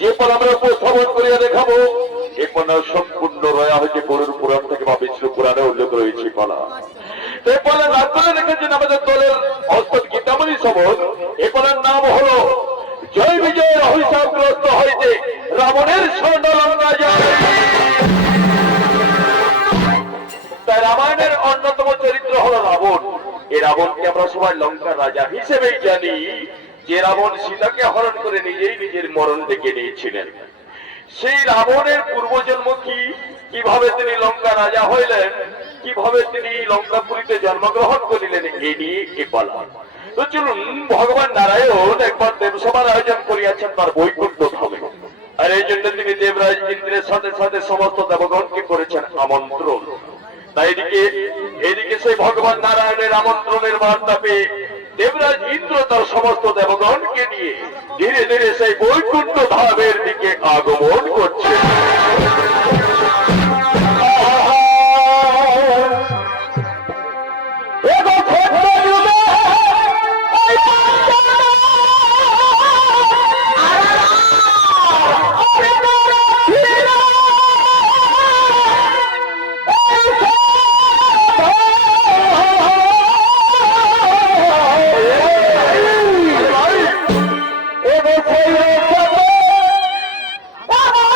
যে পল আমরা উপস্থাপন করিয়া দেখাবো এ পল সম্পূর্ণ রয়া হয়েছে গরুর পুরাণ থেকে বা বিষ্ণু পুরাণে উল্লেখ রয়েছে পলা। এ পলে নাম করে রেখেছেন আমাদের দলের অস্তব গীতামণি সবর। এ পলের নাম হলো জয় বিজয়ের অভিশাপগ্রস্ত হইতে রাবণের স্বর্ণলঙ্কা যায়। তাই রামায়ণের অন্যতম চরিত্র হলো রাবণ। এই রাবণকে আমরা সবাই লঙ্কার রাজা হিসেবেই জানি, যে রাবণ সীতাকে হরণ করে নিজেই নিজের মরণ ডেকে নিয়েছিলেন। সেই রাবণের পূর্বজন্ম কি, কিভাবে তিনি লঙ্কা রাজা হইলেন, কিভাবে তিনি লঙ্কাপুরীতে জন্মগ্রহণ করিলেন, এই নিয়ে এ বলা। তো চলুন, ভগবান নারায়ণ একবার দেবসভার আয়োজন করিয়াছেন তার বৈকুণ্ঠ ধামে। আর এই জন্য তিনি দেবরাজ ইন্দ্রের সাথে সাথে সমস্ত দেবগণকে করেছেন আমন্ত্রণ। তাই এদিকে সেই ভগবান নারায়ণের আমন্ত্রণের বার্তা পেয়ে দেবরাজ ইন্দ্র তার সমস্ত দেবগণকে নিয়ে ধীরে ধীরে সেই বৈকুণ্ঠ ধামের দিকে আগমন করছে। Oh,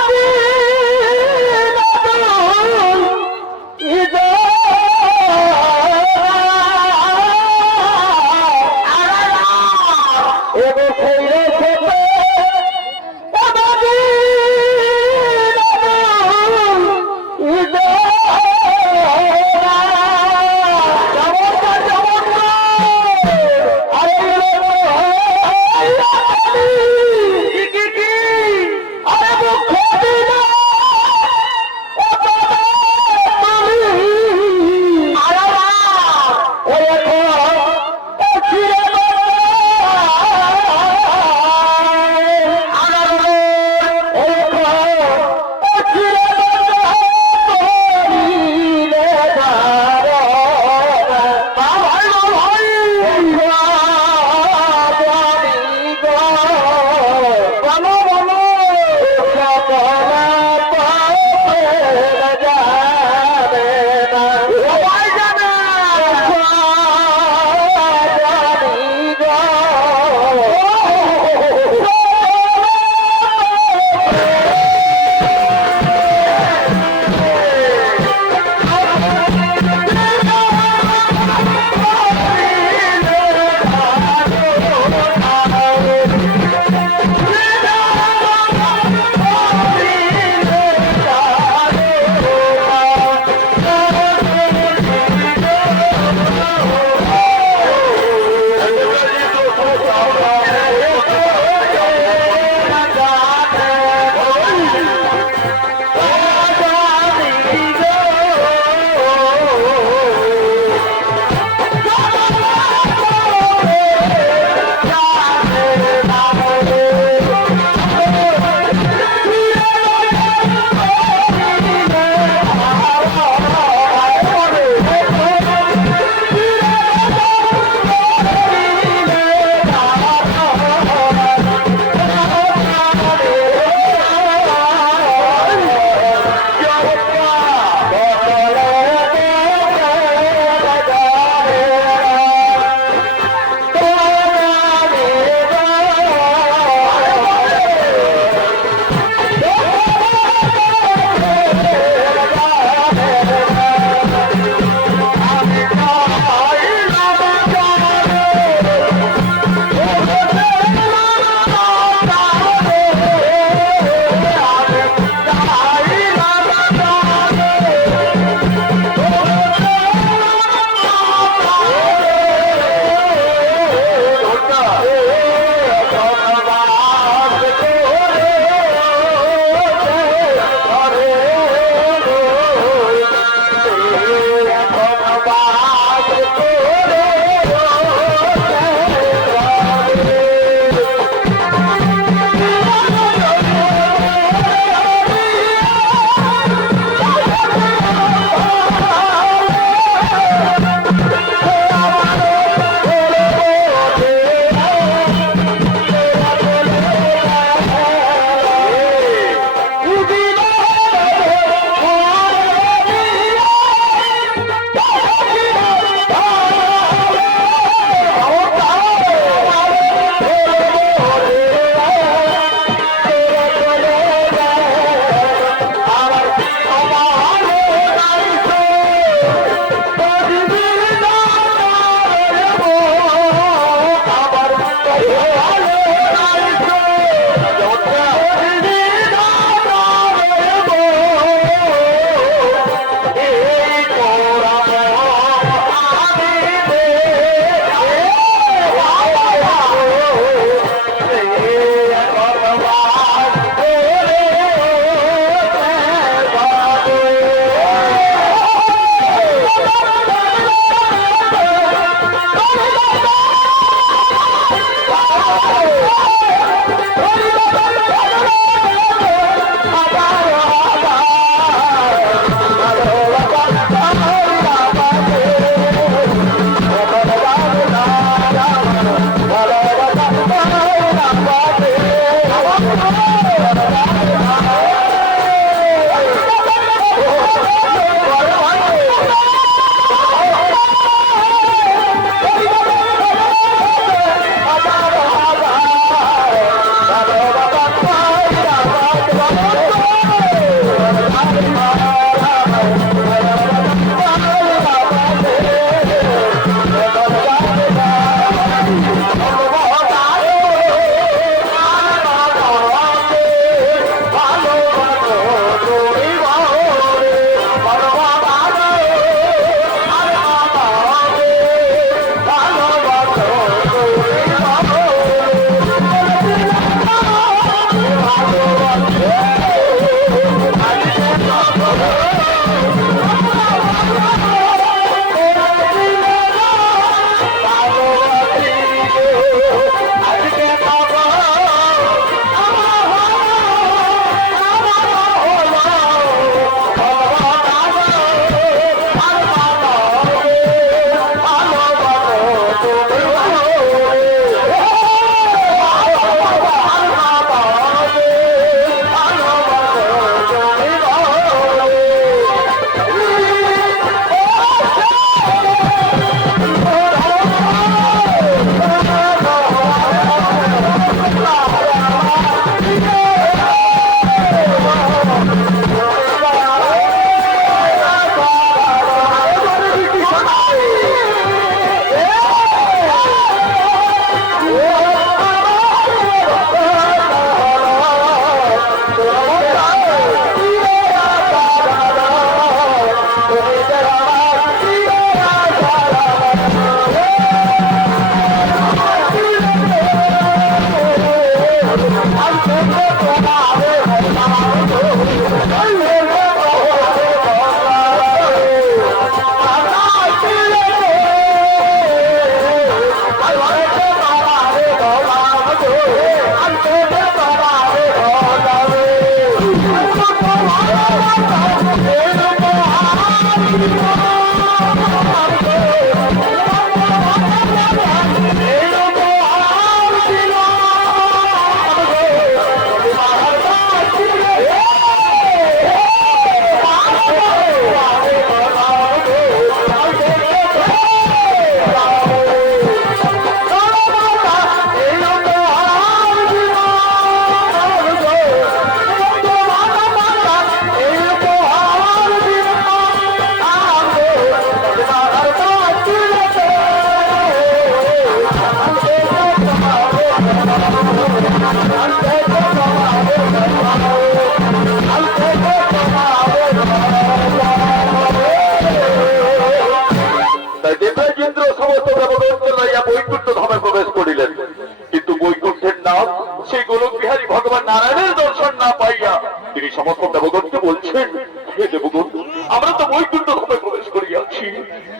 দর্শন না পাইয়া তিনি সমস্ত দেবগণকে বলছেন, হে দেবগণ, আমরা তো বৈকুণ্ঠ ধামে প্রবেশ করিয়াছি,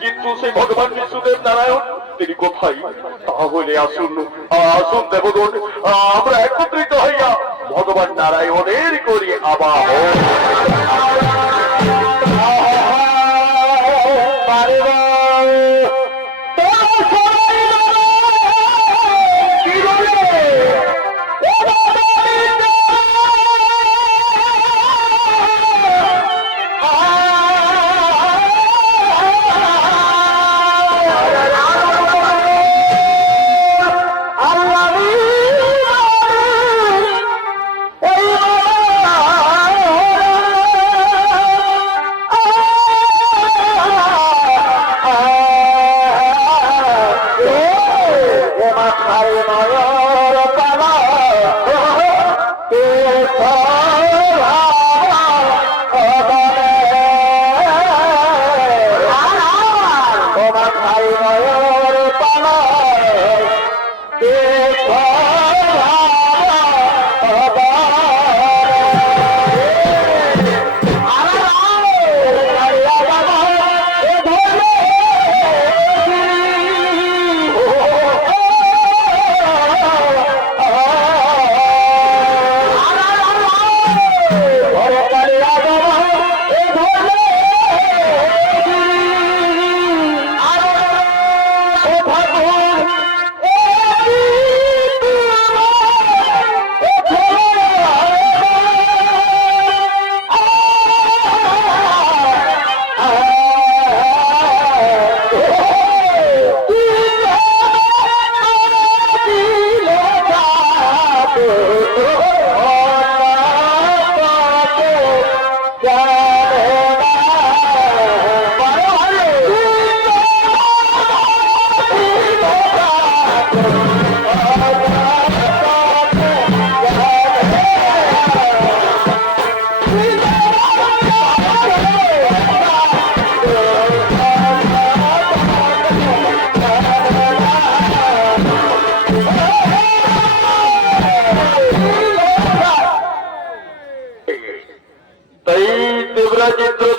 কিন্তু সেই ভগবান বিষ্ণুদেব নারায়ণ তিনি কোথায়? তাহলে আসুন আসুন দেবগণ, আমরা একত্রিত হইয়া ভগবান নারায়ণের করি আবাহন।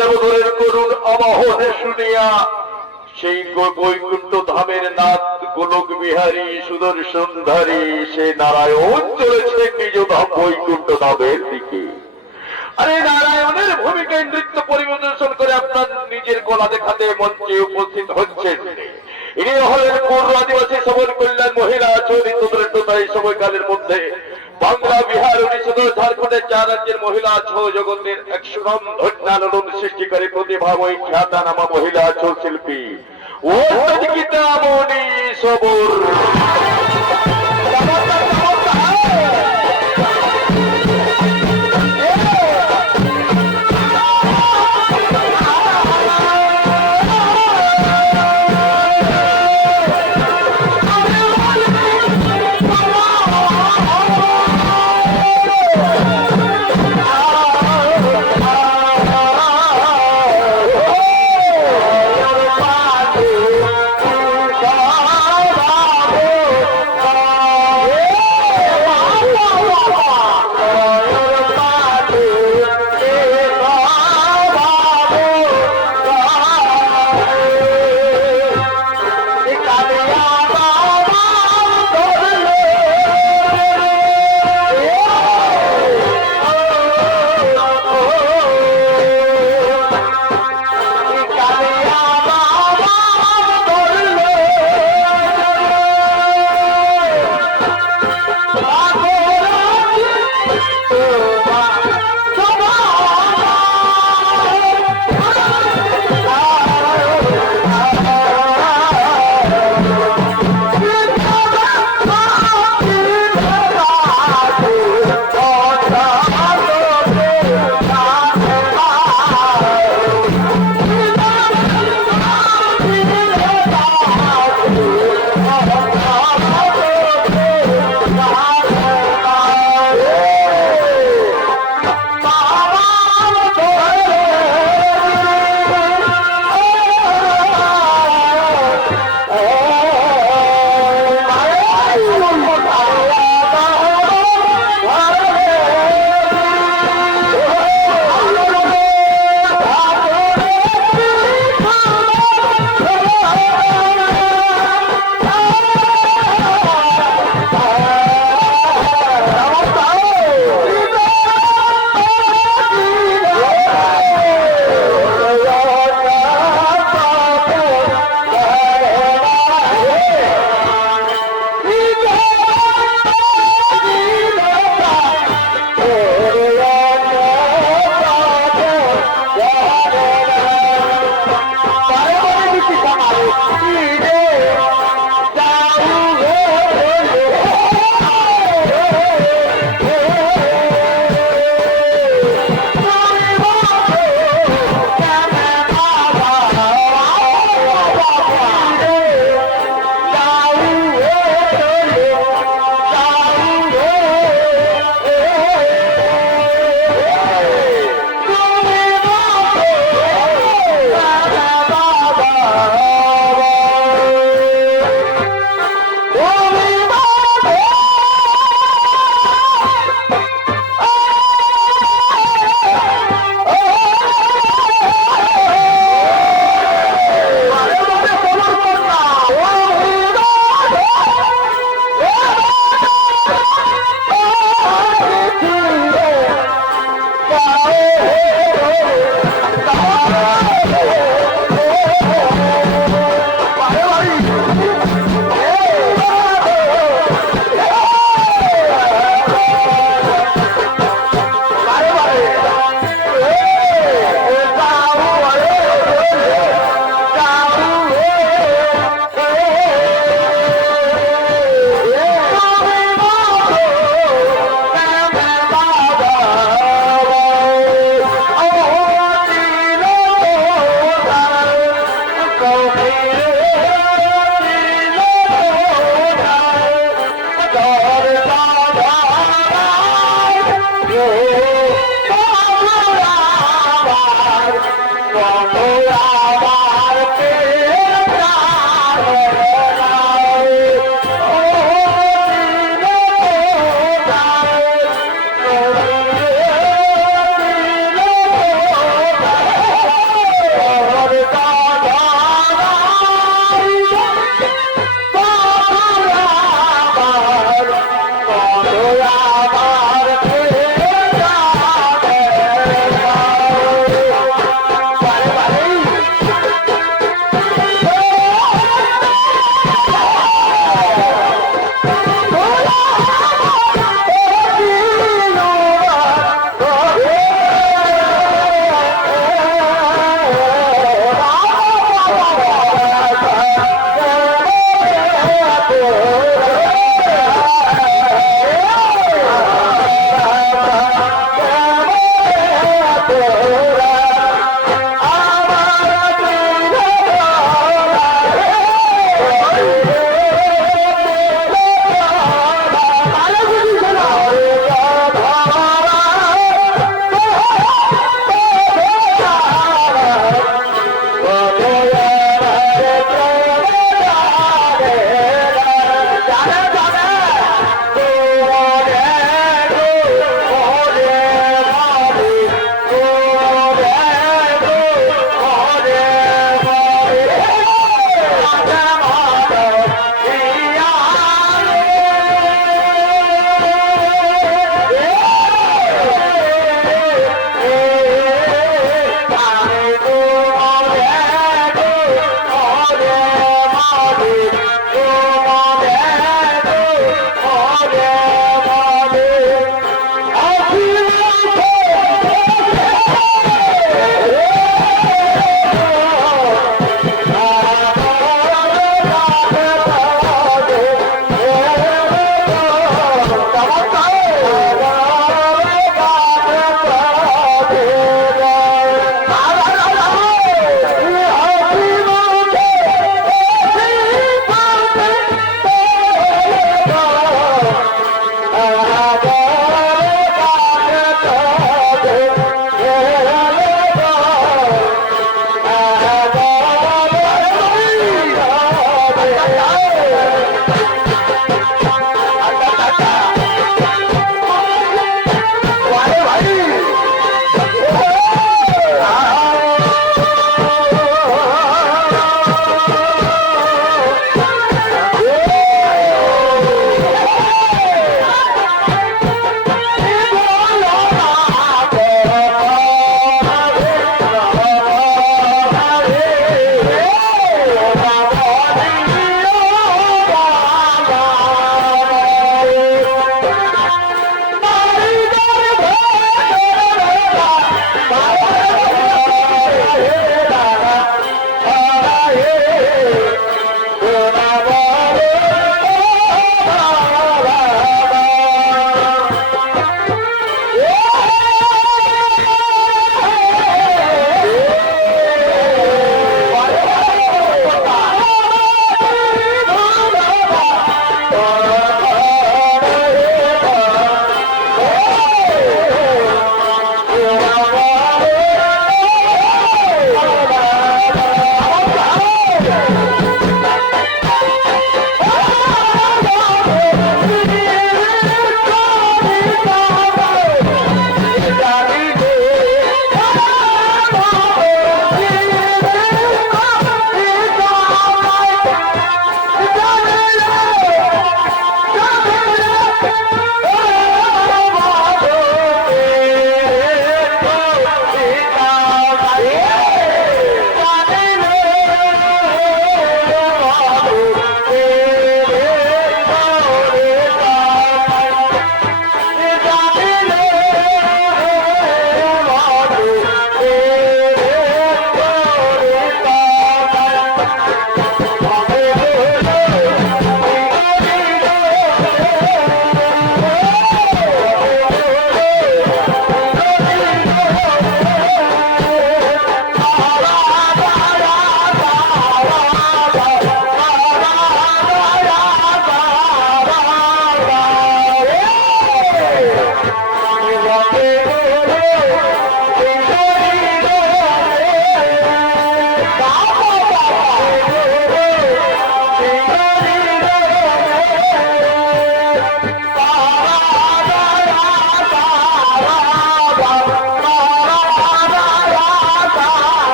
দেবগণের করুণ আবাহনে শুনিয়া সেই বৈকুণ্ঠ ধামের নাথ গোলক বিহারী সুদর্শনধারী সে নারায়ণ চলেছে নিজ ধাম বৈকুণ্ঠ ধামের দিকে। আরে নারায়ণের ভূমিকায় নৃত্য পরিবেশন করে আপনার নিজের কলা দেখাতে মঞ্চে উপস্থিত হচ্ছেন। ইনি হলেন পূর্ব আদিবাসী সবল কল্যাণ মহিলা চরিত্র এই সময়কালের মধ্যে বাংলা, বিহার, উড়িষ্যা, ঝাড়খণ্ডের 4 রাজ্যের মহিলা ছৌ জগতের এক সুনাম ধন্যালোড়ন সৃষ্টিকারী প্রতিভাময়ী খ্যাতনামা মহিলা ছৌ শিল্পী ও গীতামণি সবর।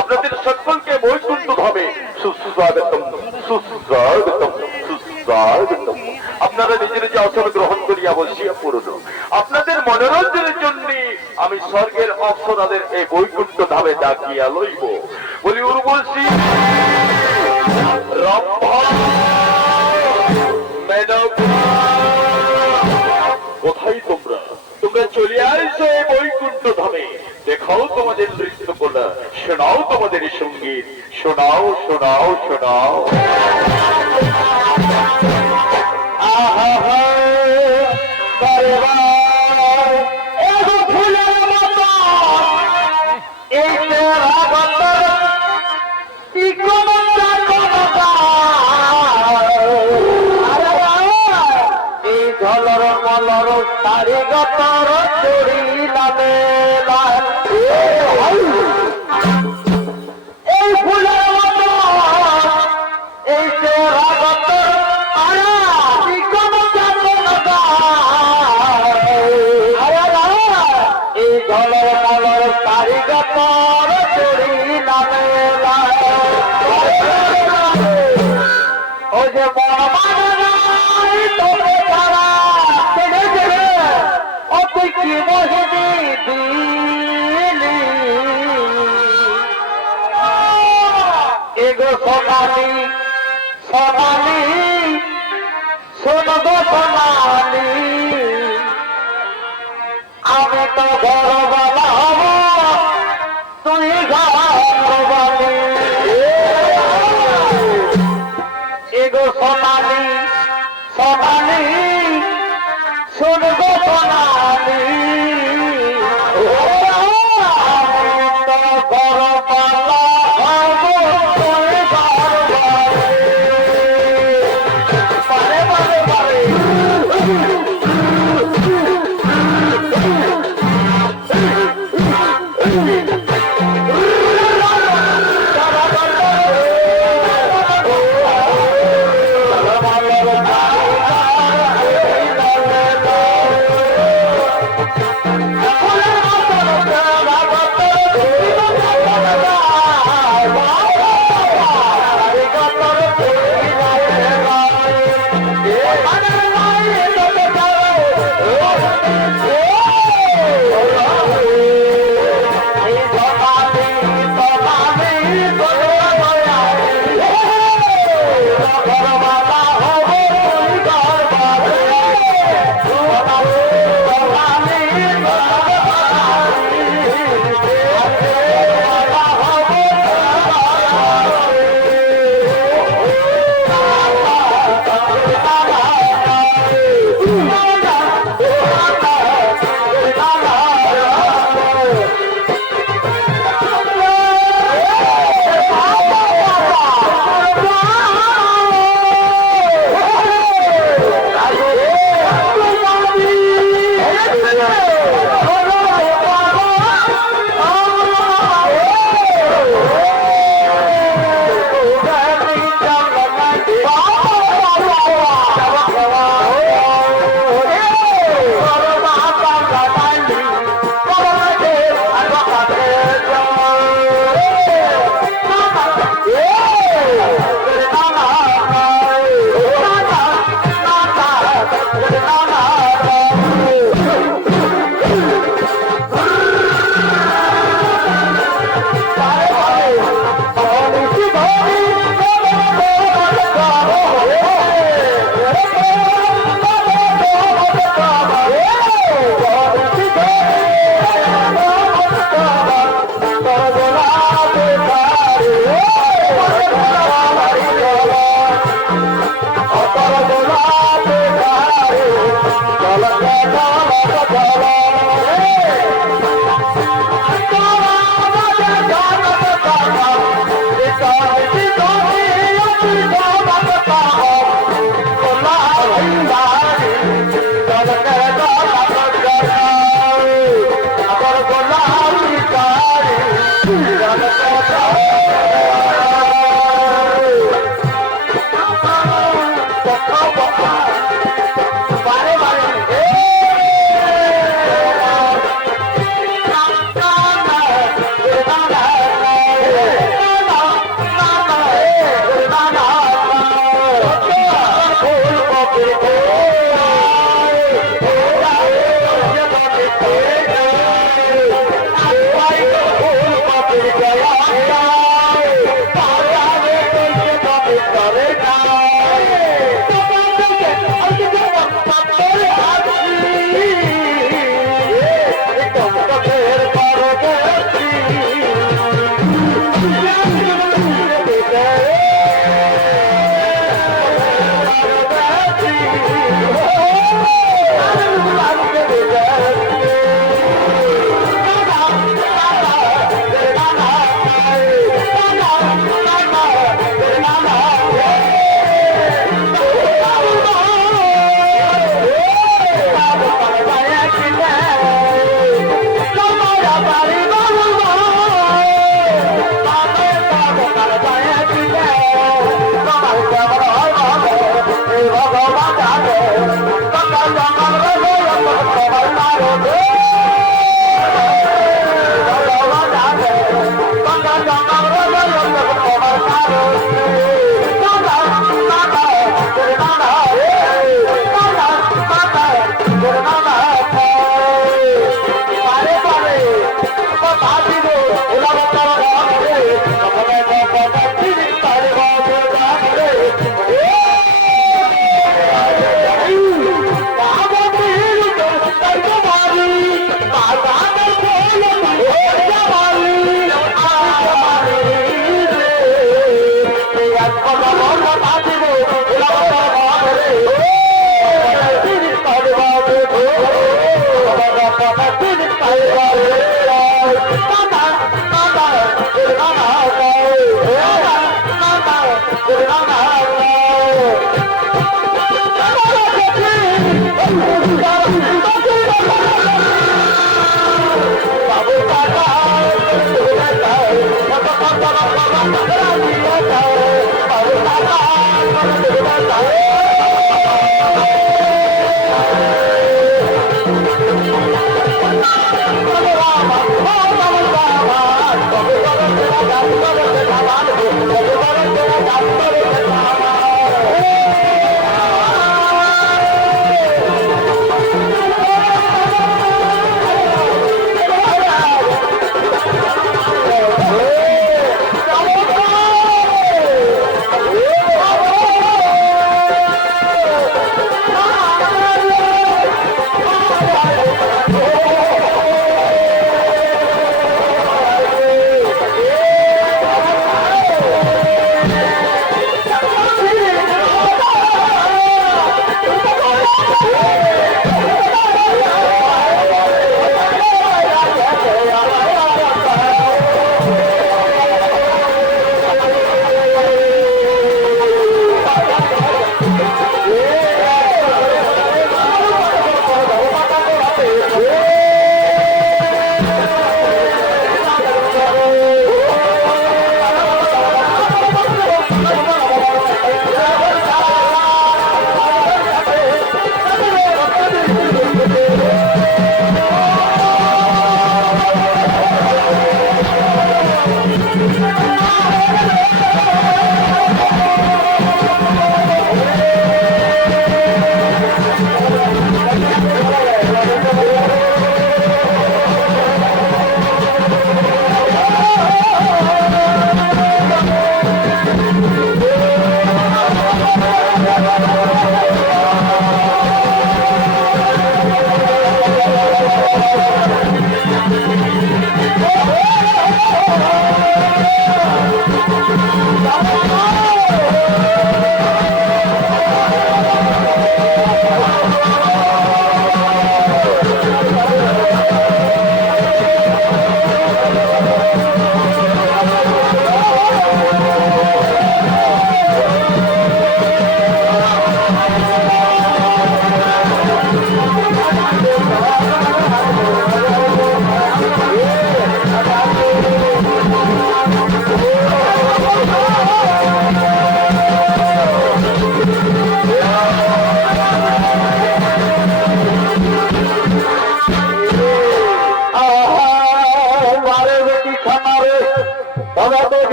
আপনাদের সকলকে বৈকুণ্ঠ ধামে সুস্বাগতম সুস্বাগতম সুস্বাগতম। আপনারা নিজের যে আসন গ্রহণ করিয়া বসিয়া পড়ুন। আপনাদের মনোরঞ্জনের জন্য আমি স্বর্গের অপ্সরাদের এই বৈকুণ্ঠ ধামে ডাকিয়া লইব। বলি উর্বশী, রম্ভা, মেনকা, কোথায় তোমরা? তোমরা চলে আসছো এই বৈকুণ্ঠ ধামে। দেখাও তোমাদের নৃত্য কলা, শোনাও তোমাদের সঙ্গীত, শোনাও শোনাও শোনাও। সোনালি সোনালি শোনগো সোনালি, আমি তো ঘরবালা হব, তুই ঘরবালি। এগো সোনালি সোনালি শোনগো সোনালি,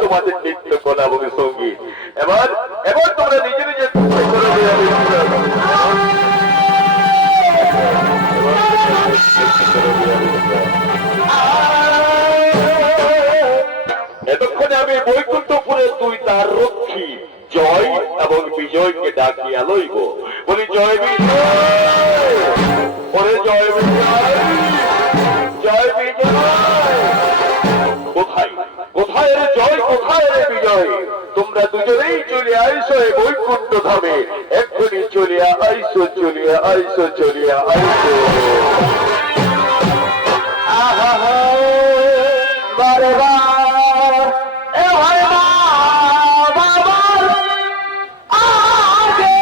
তোমাদের নৃত্য কলা এবং সঙ্গীত। এবার এবার তোমরা নিজে নিজে এতক্ষণে আমি বৈকুণ্ঠপুরে তুই তার রক্ষী জয় এবং বিজয়কে ডাকিয়া লইব। বলি জয় বিজয়, ওরে জয় বিজয়, জয় বিজয়। কোথায় কোথায় রে জয়, কোথায় রে বিজয়? তোমরা দুজনেই চলে আইসো এই বৈকুণ্ঠ ধামে, এক্ষুনি চলিয়া আইসো, চলিয়া আইসো, চলিয়া আইসো। আহা বারে বার এ হয় মা বাবার আগে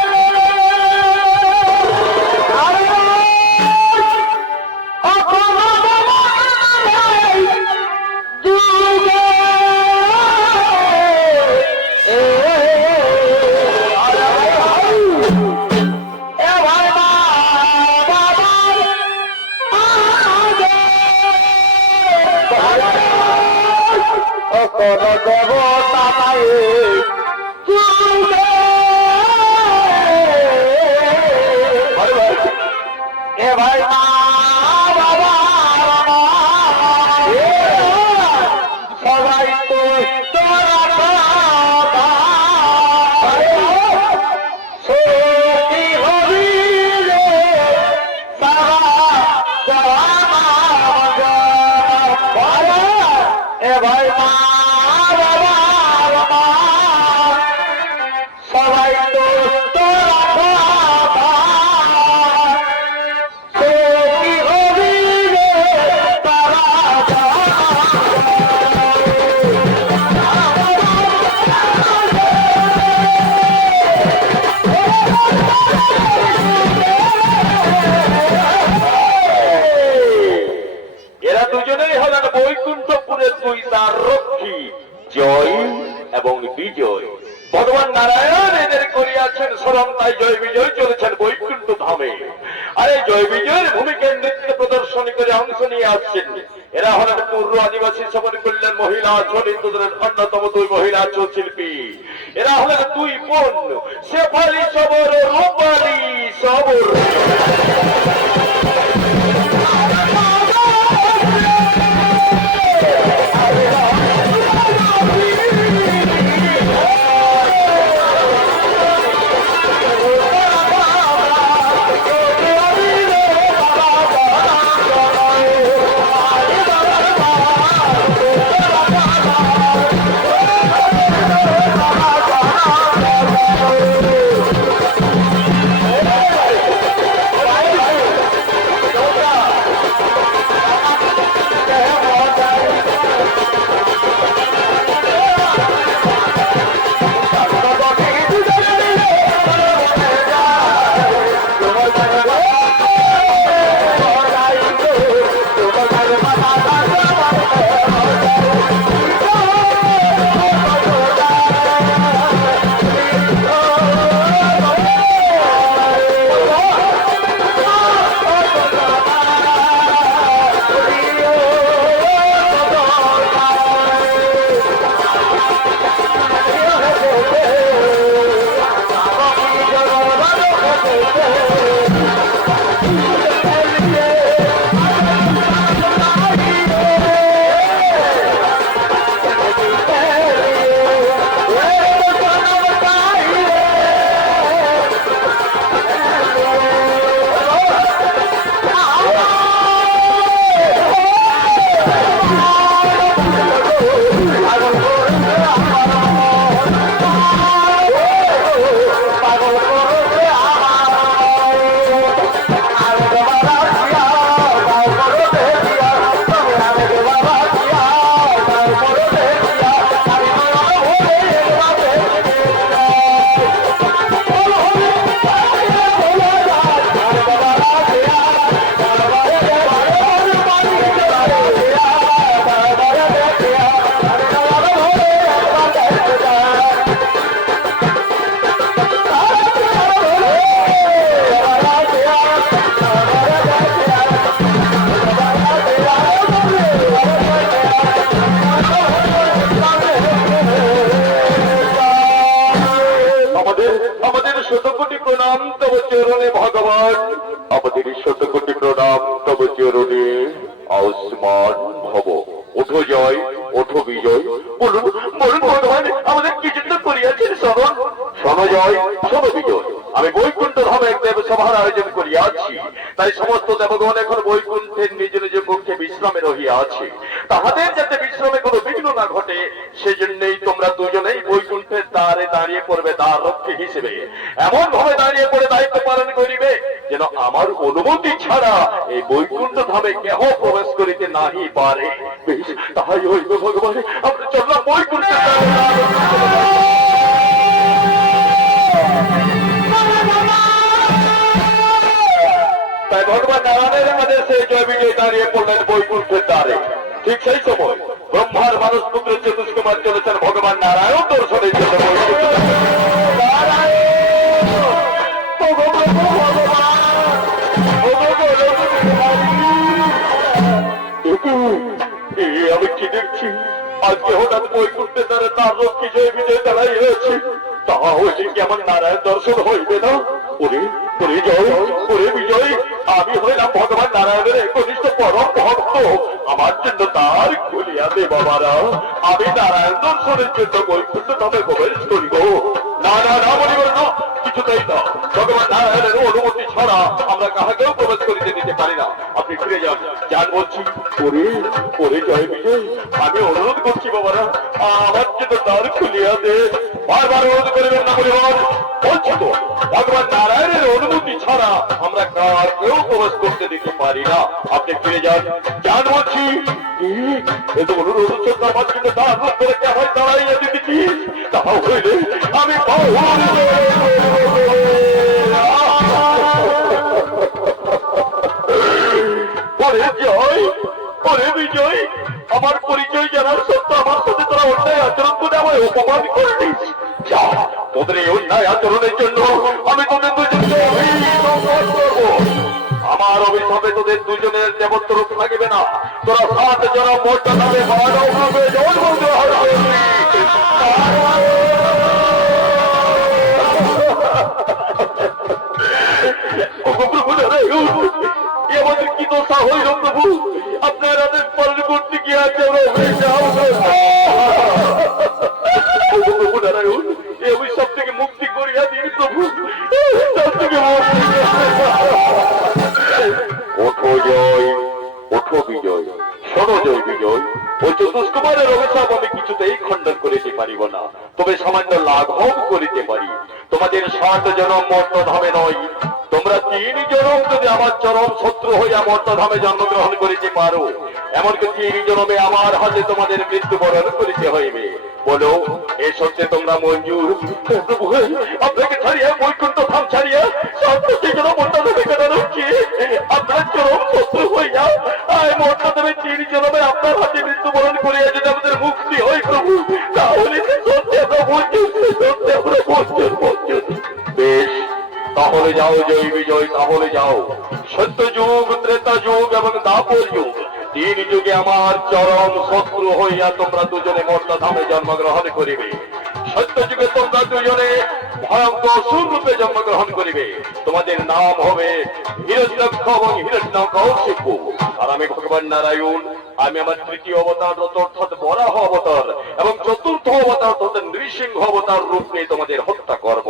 যুগে কোন দেবতা নাই যুগে এ ভাই মা বাবা সবাই তো তোরা সত্যি হবি রে সারা এ ভাই মা সবাই তো তোরা সত্যি হবি রে তারা এরা দুজনেই হলেন বৈকুণ্ঠপুরের দুই তার রক্ষী, জয় এবং বিজয়। ভগবান নারায়ণ এদের করিয়াছেন স্মরণ, তাই জয় বিজয় চলেছেন বৈকুণ্ঠ ধামে। আর এই জয় বিজয়ের ভূমিকায় নৃত্য প্রদর্শন করে অংশ নিয়ে আসছেন এরা হলেন পূর্ব আদিবাসী সমাজ কল্যাণ মহিলা চলিতদের অন্যতম দুই মহিলা শিল্পী। এরা হলেন দুই বোন, শেফালি সবর, রূপালী সবর। চরণে ভগবান, আমাদের শতকোটি প্রণাম তব চরণে। আউসমান ভব, ওঠো জয়, ওঠো বিজয়। বলুন বলুন ভগবান, আমাদের কি জন্য করিয়াছেন স্মরণ? শোনো জয়, শোনো বিজয়, আমি বৈকুণ্ঠ ধামে এক দেব সভার আয়োজন করিয়াছি। তাই সমস্ত দেবগণ এখন বৈকুণ্ঠের নিজ নিজ পক্ষে বিশ্রামে রহিয়া আছে। তাহাদের যাতে বিশ্রামে কোনো বিঘ্ন না ঘটে, সেজন্যই তোমরা দুজনেই বৈকুণ্ঠের দ্বারে দাঁড়িয়ে পড়বে দ্বার রক্ষী হিসেবে, এমন ভাবে দাঁড়িয়ে পড়ে দায়িত্ব পালন করিবে যেন আমার অনুমতি ছাড়া এই বৈকুণ্ঠ ধামে কেহ প্রবেশ করিতে নাহি পারে। বেশ, তাহাই হইবে ভগবান, আমরা চললাম বৈকুণ্ঠের দ্বারে। তাই ভগবান নারায়ণের আদেশে জয় বিজয় দাঁড়িয়ে পড়লেন বৈকুণ্ঠের দ্বারে। ঠিক সেই সময় ব্রহ্মার মানস পুত্র চতুষ্কুমার চলেছেন ভগবান নারায়ণ দর্শনের জন্য বৈকুণ্ঠ। আমি কি দেখছি, আজকে হঠাৎ বৈকুণ্ঠের দ্বারে তার রক্ষী জয় বিজয় দাঁড়াই হয়েছে। তাহা হইলে কি আমার নারায়ণ দর্শন হইবে না? ওরে ওরে জয়, ওরে বিজয়, আমি হইলাম ভগবান নারায়ণের একনিষ্ঠ পরম ভক্ত। আমার জন্য তার খুলিয়া দে বাবারা, আমি নারায়ণ দর্শনের জন্য বৈকুণ্ঠ ধামে প্রবেশ করিব। না না না বলিব না, কিছুতেই না। ভগবান নারায়ণের অনুমতি ছাড়া আমরা কাহাকেও প্রবেশ করিতে দিতে পারি না। আপনি ফিরে যান, যান বলছি। ওরে ওরে জয় বিজয়, আমি অনুরোধ করছি বাবারা, আমার জন্য তার খুলিয়া দে। বারবার অনুরোধ করিবেন না বলিব, বলছি তো ভগবান নারায়ণের অনুমতি ছাড়া আমরা কাকেও প্রবেশ করতে দিতে পারি না। আপনি ফিরে যান, যান বলছি। এত অনুরোধ সত্য আমার জন্য তার রূপ করে কেমন দাঁড়াইয়া দিতেছি, তাহা হইলে আমি ওরে জয়, ওরে বিজয়, আমার পরিচয় জানার সত্য আমার সাথে তোরা অন্যায় আচরণ করে আমায় অপমান করলিস। যা, তোদের এই অন্যায় আচরণের জন্য আমি তোদের দুজনকে অভিশাপ করবো। আমার অভিশাপে তোদের দুজনের দেবত্ব রূপ থাকিবে না। তোরা 7 জন মোটা নামে মানব রূপে জন্ম গ্রহণ করবি। আমাদের কি দোষা হইল প্রভু? আপনার আদেশ পালন করতে গিয়ে আছে প্রভু নারায়ণ, এই অভিশাপ থেকে মুক্তি করিয়া দিন প্রভু। ওঠো জয়, ওঠো বিজয়, শোনো জয় বিজয়, ওই চতুষ্কুমারের অভিশাপ আমি কিছুতেই খণ্ডন করিতে পারিব না, তবে সামান্য লাঘব করিতে পারি। তোমাদের 7 জনম মর্তধামে নয়, তোমরা 3 জনম যদি আমার চরম শত্রু হইয়া মর্তধামে জন্মগ্রহণ করিতে পারো, এমনকি 3 জনমে আমার হাতে তোমাদের মৃত্যুবরণ করিতে হইবে। বলো, এ সত্যে তোমরা মঞ্জুর? প্রভু, আপনাকে ছাড়িয়া বৈকুণ্ঠ ধাম ছাড়িয়া 7 জনম মর্তধামে কেন কি আপনার চরম শত্রু হইয়া মর্তধামে 3 জনমে আপনার হাতে মৃত্যুবরণ করিয়া যদি আমাদের মুক্তি হয় প্রভু, তাহলে সত্যি আমরা মঞ্জুর, সত্যি আমরা মঞ্জুর মঞ্জুর। বেশ, তাহলে যাও জয় বিজয়, তাহলে যাও। সত্য যুগ, ত্রেতা যুগ এবং দাপর যুগ, 3 যুগে আমার চরম শত্রু হইয়া তোমরা দুজনে মর্তধামে জন্মগ্রহণ করিবে। সত্য যুগে তোমরা দুজনে ভয়ঙ্কর অসুর রূপে জন্মগ্রহণ করিবে। তোমাদের নাম হবে হিরণ্যক্ষ এবং হিরণ্যকশিপু। আর আমি ভগবান নারায়ণ, আমি আমার 3য় অবতার অর্থাৎ বরাহ অবতার এবং 4র্থ অবতার অর্থাৎ নৃসিংহ অবতার রূপ নিয়ে তোমাদের হত্যা করব।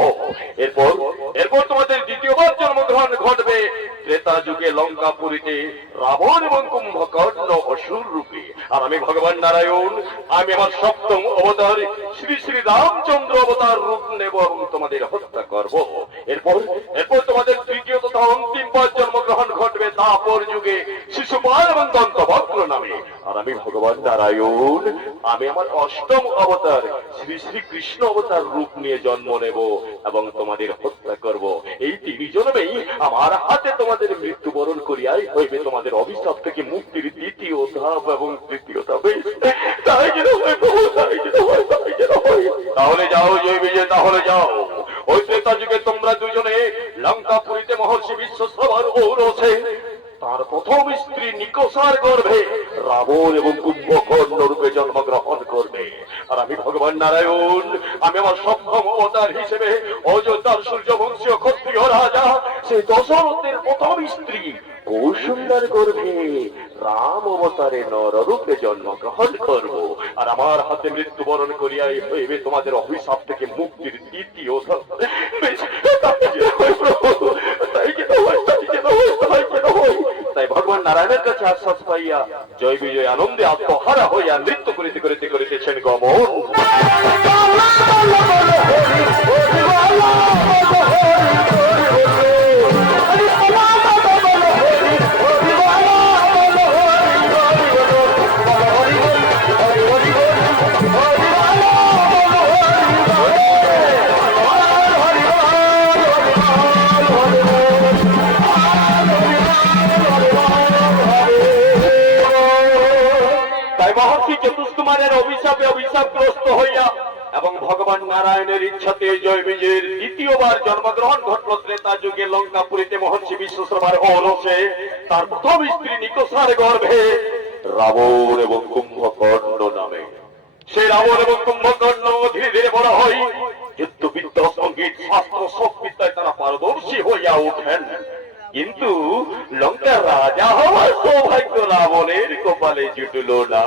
এরপর তোমাদের 2য়বার জন্মগ্রহণ ঘটবে ত্রেতা যুগে লঙ্কাপুরীতে রাবণ এবং কুম্ভকর্ণ অসুর রূপে। আর আমি ভগবান নারায়ণ, আমি আমার 7ম অবতার শ্রী শ্রী রামচন্দ্র অবতার রূপ নেব এবং তোমাদের হত্যা করব। এরপর তোমাদের 3য় তথা অন্তিমবার জন্মগ্রহণ ঘটবে দাপর যুগে শিশুপাল এবং দন্তবক্র নামে। আর আমি ভগবান নারায়ণ, আমি আমার 8ম অবতার শ্রী শ্রী কৃষ্ণ অবতার রূপ নিয়ে জন্ম নেব এবং তোমাদের হত্যা করব। এই 3 জন্মেই আমার হাতে তোমাদের মৃত্যুবরণ করিয়াই হইবে তোমাদের অভিশাপ থেকে মুক্তির 2য় ধাপ এবং 3য় ধাপে। তাই যেন হয় প্রভু, তাই যেন হয়, তাই যেন হয়। তাহলে যাও জয় বিজয়, তাহলে যাও। ওই ত্রেতা যুগে তোমরা দুজনে লঙ্কাপুরীতে মহর্ষি বিশ্বশ্রবার ঔরসে তার 1ম স্ত্রী নিকষার গর্ভে রাবণ এবং কুম্ভকর্ণ রূপে জন্মগ্রহণ করবে। আর আমি ভগবান নারায়ণ, আমি আমার 7ম অবতার হিসেবে অযোধ্যার সূর্যবংশীয় ক্ষত্রিয় রাজা সেই দশরথের 1ম স্ত্রী কৌশল্যার গর্ভে রাম অবতারে নররূপে জন্মগ্রহণ করব। আর আমার হাতে মৃত্যুবরণ করিয়াই হইবে তোমাদের অভিশাপ থেকে মুক্তির 2য় ধাপ। তাই ভগবান নারায়ণের কাছে আশ্বাস পাইয়া জয় বিজয় আনন্দে আত্মহারা হইয়া নৃত্য করিতে করিতেছেন গমন। অভিশাপে অভিশাপগ্রস্ত হইয়া এবং ভগবান নারায়ণের ইচ্ছাতে জয় বিজয়ের দ্বিতীয়বার জন্মগ্রহণ ঘটল ত্রেতা যুগে লঙ্কাপুরীতে মহর্ষি বিশ্বশ্রমার ঔরসে তার প্রথম স্ত্রী নিকষার গর্ভে রাবণ এবং কুম্ভকর্ণ নামে। সেই রাবণ এবং কুম্ভকর্ণ ধীরে ধীরে বড় হয়, যুদ্ধবিদ্যা, সঙ্গীত, শাস্ত্র সব বিদ্যায় তারা পারদর্শী হইয়া ওঠেন। কিন্তু লঙ্কার রাজা হওয়ার সৌভাগ্য রাবণের কপালে জুটল না।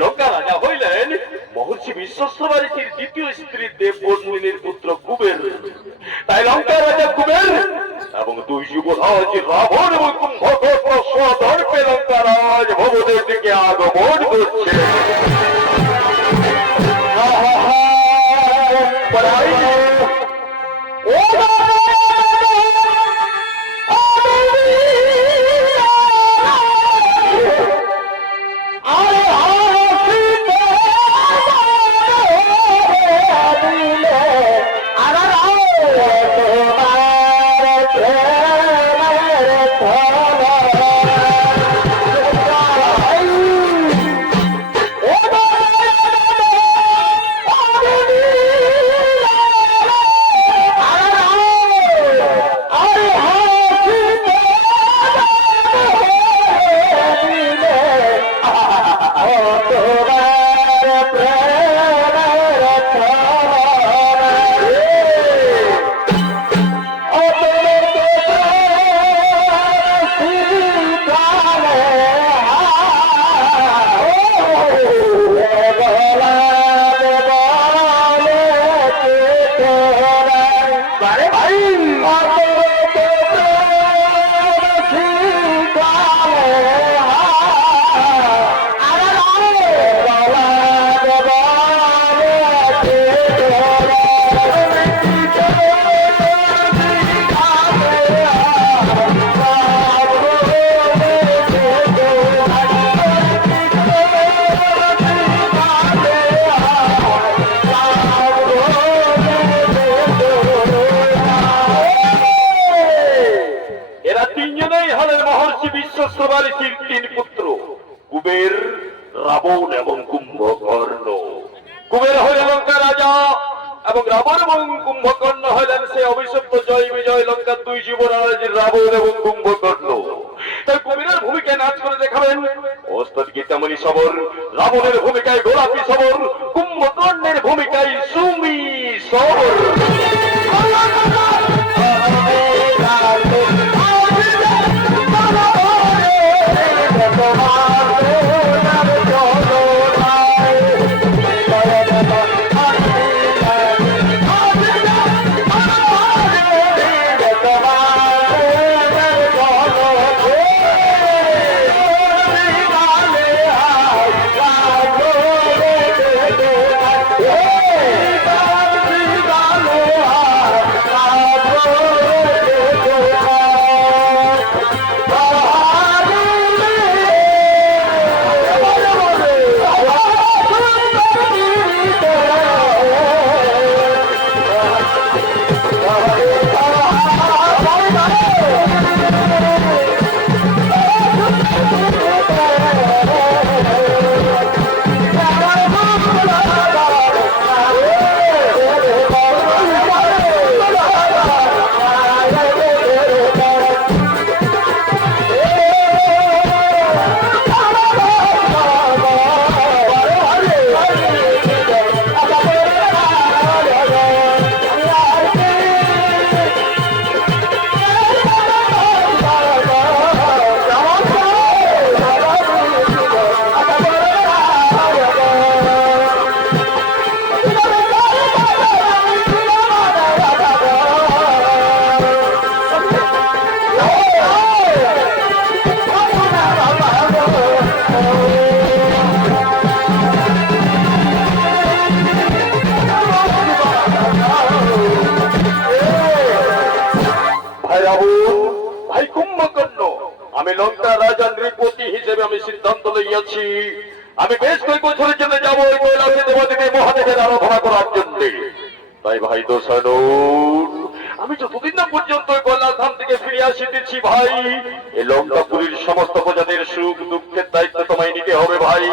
লঙ্কা রাজা হইলেন মহর্ষি বিশ্বশ্রমা ঋষির দ্বিতীয় স্ত্রী দেববর্ণিনীর পুত্র কুবের। তাই লঙ্কার রাজা কুবের এবং দুই যুবরাজ রাবণ এবং কুম্ভকর্ণ সদর্পে লঙ্কা রাজ ভবনের দিকে আগমন করছে। তিন পুত্র কুবের, রাবণ এবং কুম্ভকর্ণ। কুবের হইলেন লঙ্কা রাজা এবং রাবণ এবং কুম্ভকর্ণ হইলেন সে অভিশপ্ত জয় বিজয় লঙ্কার দুই যুবরাজ রাবণ এবং কুম্ভকর্ণ। তাই কুবেরের ভূমিকায় নাচ করে দেখাবেন ওস্তাদ গীতামণি সবর, রাবণের ভূমিকায় গোলাপী সবর, কুম্ভকর্ণের ভূমিকায় সুমি সবর। আমি লঙ্কা রাজা নৃপতি হিসেবে আমি সিদ্ধান্ত লইয়াছি আমি বেশ কয়েক বছরের জন্য যাবো ওই কৈলাসে দেবদেবী মহাদেবের আরাধনা করার জন্য। তাই ভাই দোষানুর আমি যতদিন না পর্যন্ত ওই গলার ধাম থেকে ফিরে আসিতেছি ভাই, এই লঙ্কাপুরীর সমস্ত প্রজাদের সুখ দুঃখের দায়িত্ব তোমায় নিতে হবে ভাই।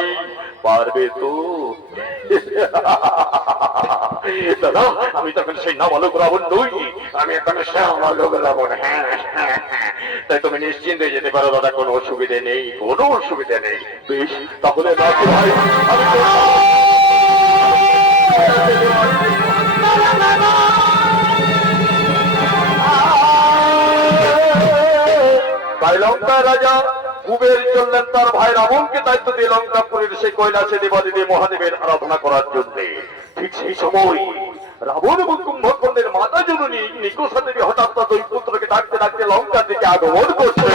পারবে তো? দাদা, আমি তখন সেই নাবালক রাবণ নই, আমি এখন শ্যামালক রাবণ। হ্যাঁ, তাই তুমি নিশ্চিন্তে যেতে পারো দাদা, কোনো অসুবিধে নেই, কোনো অসুবিধে নেই। বেশ, তাহলে নাকি ভাই, আমি তাই লঙ্কা রাজা কুবের চললেন তার ভাই রাবণকে দায়িত্ব দিয়ে লঙ্কাপুরের সেই কৈলাসে দেবাদিদেব মহাদেবের আরাধনা করার জন্য। ঠিক সেই সময় রাবণ এবং কুম্ভকর্ণের মাতা জননী নিকোষা দেবী হঠাৎ তার দুই পুত্রকে ডাকতে ডাকতে লঙ্কার দিকে আগমন করছে।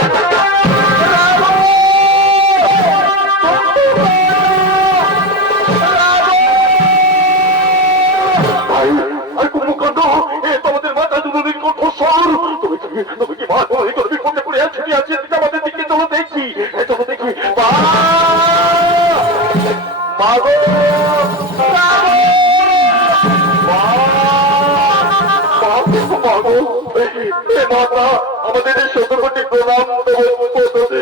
তোমাদের মাতা জননীর কণ্ঠস্বর, তুমি কি মা হয়ে তোর বিপদে পড়ে ছুটি আছে, আমাদের দিকে চলো দেখি, চলো দেখি। মাতা, আমাদের শতকোটি প্রণাম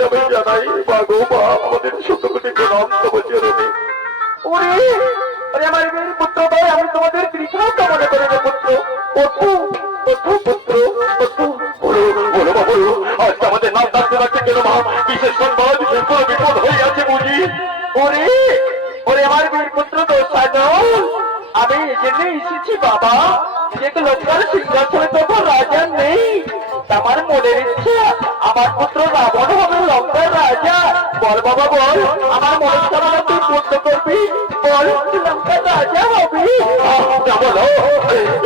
আমি জানাই। মাগো মা, আমাদের শতকোটি প্রণাম তবে চরণে। ওরে আরে আমার মেয়ের পুত্র ভাই, আমি তোমাদের কৃষ্ণ কামনা করি রে পুত্র। আজকে আমাদের নাম ডাকতে ডাকতে কেন মা? বিশেষ সংবাদ, কোনো বিপদ হয়ে আছে বুঝি? ওরে ওরে আমার মেয়ের পুত্র দোষানল, আমি এই জন্য এসেছি বাবা, যে লঙ্কার সিংহাসনে তো রাজা নেই, আমার মনের ইচ্ছা আমার পুত্র রাবণ হবে লঙ্কার রাজা। বল বাবা বল, আমার মনের কামনা তুই পূর্ণ করবি, বল তুই লঙ্কার রাজা হবি।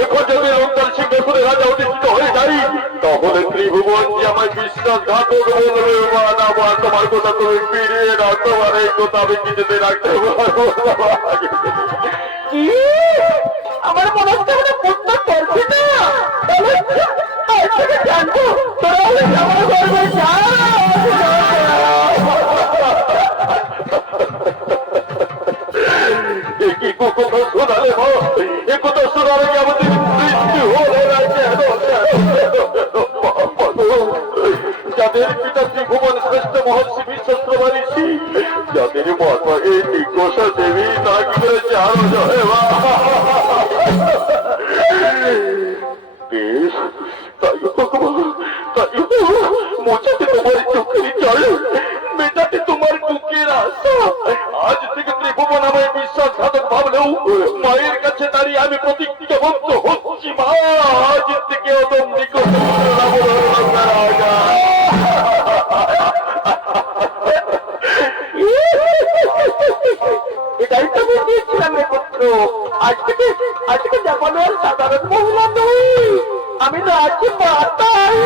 এখন যদি লঙ্কার সিংহাসনে রাজা অধিষ্ঠিত হয়ে যাই, তাহলে ত্রিভুবন যে আমায় বিশ্বাসঘাতক বলবে। তোমার কথা তুমি ফিরিয়ে না, তোমার এই কথা আমি কিছুতে রাখতে পারবো। আমার মনে হচ্ছে পূর্ণ করছি না, জানবো তোরা আমার গর্বে যা। কথা শোনালে কথা শোনালে আমাদের মৃত্যু হয়ে গেছে। যাদের পিতা ত্রিভুবন শ্রেষ্ঠ মহর্ষি বিশ্বস্ত্র ঋষি, যাদের মাতা এই নিকোষা দেবী, তা কি করেছে আরো জয় মা। বেশ, তাই মোচাতে তোমার চোখের জল, মেটাতে তোমার বুকের আশা। আজ থেকে ত্রিভুবন আমায় বিশ্বাসঘাতক ভাবলেও মায়ের কাছে দাঁড়িয়ে আমি প্রতিজ্ঞাবদ্ধ হচ্ছি মা, আজ থেকে অদম নিকট রাজা। এটাই তো বুঝিয়েছিলাম রে পুত্র, আজ থেকে যখন আর সাধারণ মহিলা নই, আমি রাজ্য মাতাই।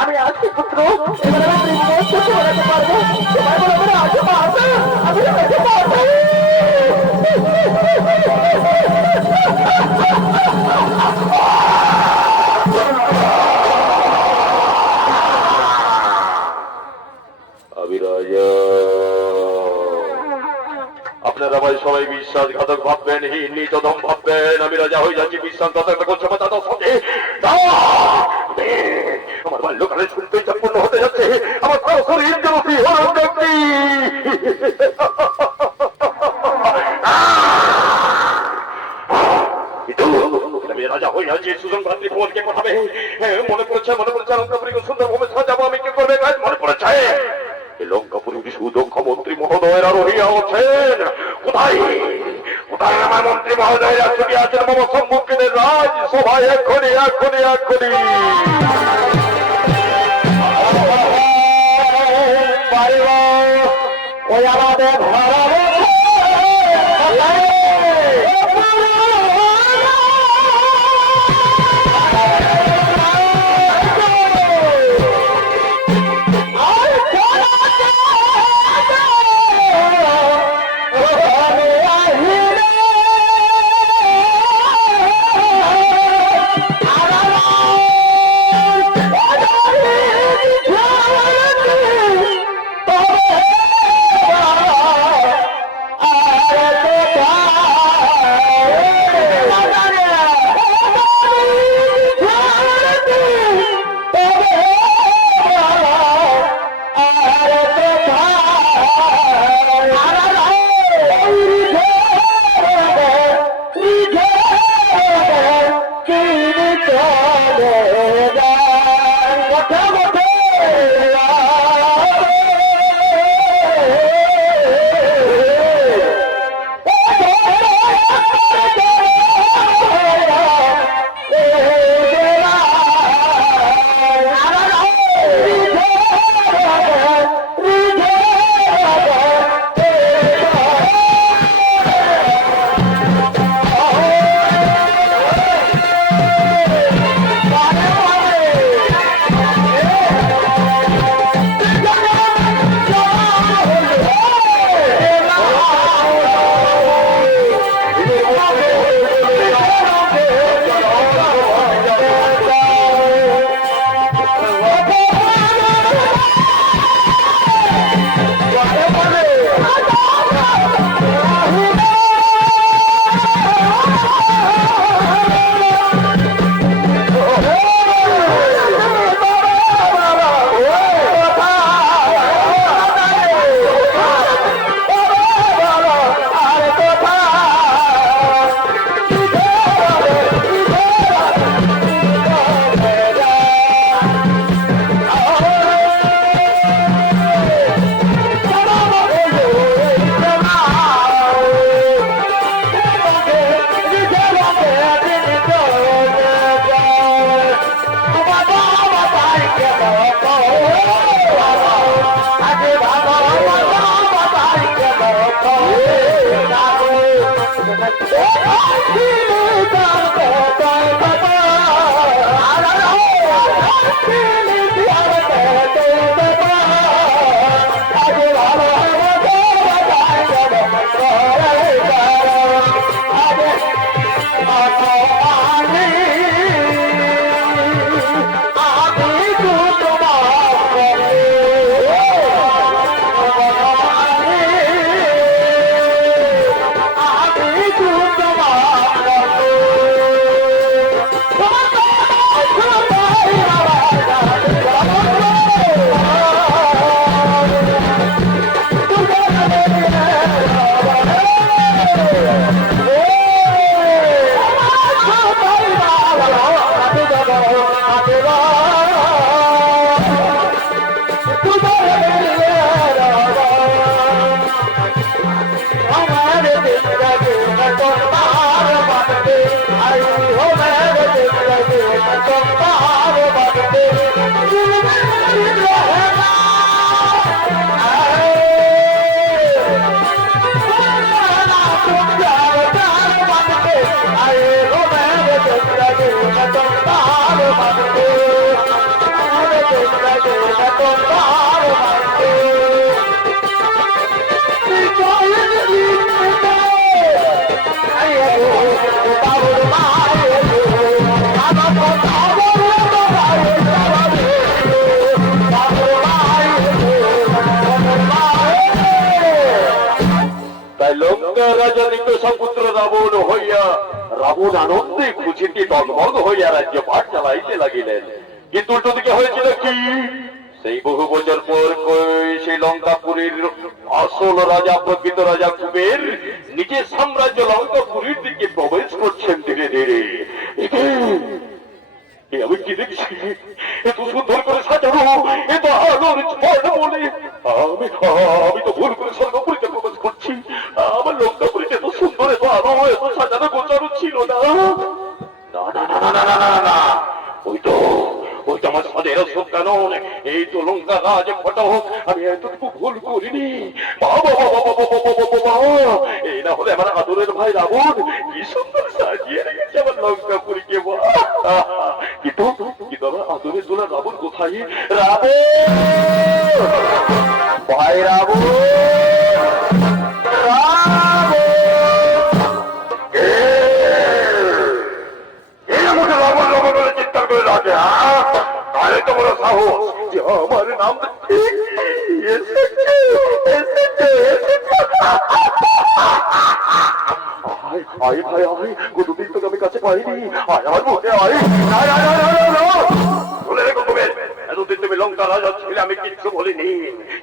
আমি আসছি পুত্র, এবার আমি বেড়াতে পারবো, সবাই বলে আমি রাজ্য মাতা, আমি রাজ্য মাতাই। আপনারা ভাই সবাই বিশ্বাসঘাতক ভাববেন, নিতদম ভাববেন, আমি রাজা হয়ে যাচ্ছি বিশ্বাসঘাতক করছে তাদের সঙ্গে। আমার বাল্যকালে শুনতে সম্পূর্ণ হতে যাচ্ছে, আমার শরীর যেন রাজা হয়ে যাচ্ছি। সুজন ভাতৃ ভবনকে পাঠাবে, মনে পড়েছে লঙ্কাপুরীকে সুন্দরভাবে সাজাবো, আমি কি করবে কাজ মনে পড়েছে। লঙ্কাপুরীর সুদক্ষ মন্ত্রী মহোদয়রা রহিয়া আছেন। কোথায় কোথায় আমার মন্ত্রী মহোদয়রা ছুটি আছেন বাবা সম্মুখীন রাজ সভায়? এক্ষুনি এক্ষুনি এক্ষুনি ওই আমাদের তাই লঙ্কা রাজা নিকষপুত্র রাবণ হইয়া রাবণ আনন্দে খুশিতে ডগমগ হইয়া রাজ্য পাঠ চালাইতে লাগিলেন। কিন্তু উল্টো দিকে হয়েছিল কি, সেই বহু বছর পর সেই লঙ্কাপুরীর আসল রাজা প্রকৃত রাজা কুবের নিজের সাম্রাজ্য লঙ্কাপুরীর দিকে প্রবেশ করছেন ধীরে ধীরে। আমি কি দেখছি, এত সুন্দর করে সাজানো, এত আলোর ঝড় বলে আমি তো ভুল করে স্বর্গপুরীতে প্রবেশ করছি। আমার লঙ্কাপুরীতে এত সুন্দর, এত আলো, এত সাজানো গোছানো ছিল না। না না না না না না না, ওই তো আমার সাদের কানন, এই তো লঙ্কা রাজ ফটক। আমি এতটুকু ভুল করিনি। এই না হলে আমার আদরের ভাই রাবণ কি সুন্দর সাজিয়ে রেখেছে আমার লঙ্কাপুরীকে। কিন্তু আমার আদরের দোলা রাবণ কোথায়? রাবণ ভাই, রাবণ চিৎকার করে রাখে। আরে তো বড় সাহস যে আমার নাম আয় ভাই আয়, কতদিন তোকে আমি কাছে পাইনি। আয় আমার মুখে আয়। বলে রেখো তুমি, এতদিন তুমি লঙ্কা রাজা ছিলে, আমি কিচ্ছু বলিনি।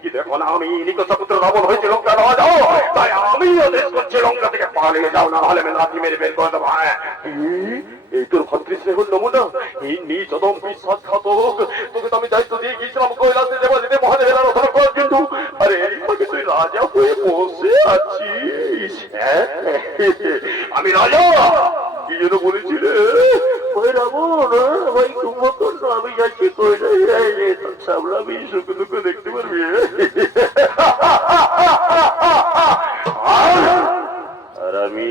কিন্তু এখন আমি নিকষপুত্র রাবণ হয়েছে লঙ্কা রাজা, তাই আমি আদেশ করছি লঙ্কা থেকে পালিয়ে যাও, না হলে আমি লাঠি মেরে বের করে দেবো। এই তোর ভাতৃস্নেহর নমুনা, এই নিজ অদম বিশ্বাসঘাতক। তোকে তো আমি দায়িত্ব দিয়ে গিয়েছিলাম কৈলাসে দেবাদিদেব মহাদেবের আরাধনা করার জন্য। আরে এইভাবে তুই রাজা হয়ে বসে আছিস। আমি রাজা কি যেন বলেছিলে? ওই রাবণ ভাই, কুম্ভকর্ণ আমি যাচ্ছি কৈলাসে, সামলা আমি সুখ দুঃখ দেখতে পারবি। আর আমি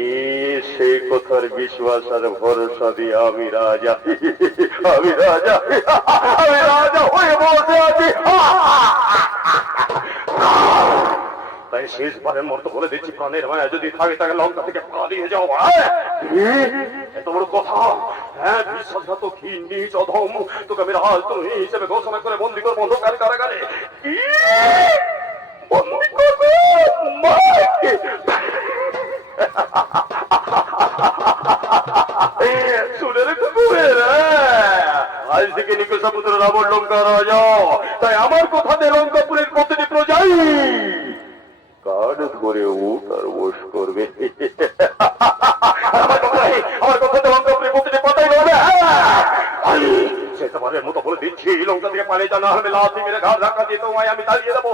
সেই কথার বিশ্বাস আর ভরসা দিয়ে আমি রাজা হয়ে বসে আছি। তাই শেষবারের মতো বলে দিচ্ছি, প্রাণের মায়া যদি থাকে তাকে লঙ্কা থেকে পালিয়ে যাও। এত বড় কথা? হ্যাঁ, বিশ্বাসঘাতক নিজ অধম, তোকে আমি রাজদ্রোহী হিসেবে ঘোষণা করে বন্দি করবো অন্ধকার কারাগারে। বন্দি করবো শুনে রেখো কুবের, আজ থেকে নিকষপুত্র রাবণ লঙ্কা রাজা। তাই আমার কথাতে লঙ্কাপুরের প্রতিটি প্রজাই কাঠ ধরে তার বস করবে। আমার কথাতে লঙ্কাপুরের প্রতিটি পাতাই রবে। সেটাবারের মতো বলে দিচ্ছি, লঙ্কা থেকে পালিয়ে জানা হবে, লাঠি মেরে ঘাড় ধাক্কা দিয়ে তোমায় আমি তাড়িয়ে দেবো।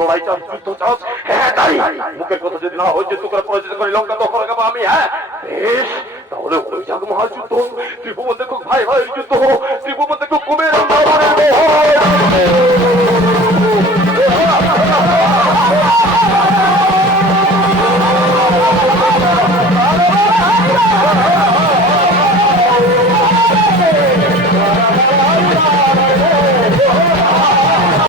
লড়াই চাস, যুদ্ধ চাস? হ্যাঁ তাই। মুখের কথা যদি না হচ্ছে তোকে পরাজিত করে লঙ্কা দখল রাখাবো আমি। হ্যাঁ বেশ, তাহলে ওই যাক মহাযুদ্ধ, ত্রিভুবন দেখো ভাই ভাই যুদ্ধ, ত্রিভুবন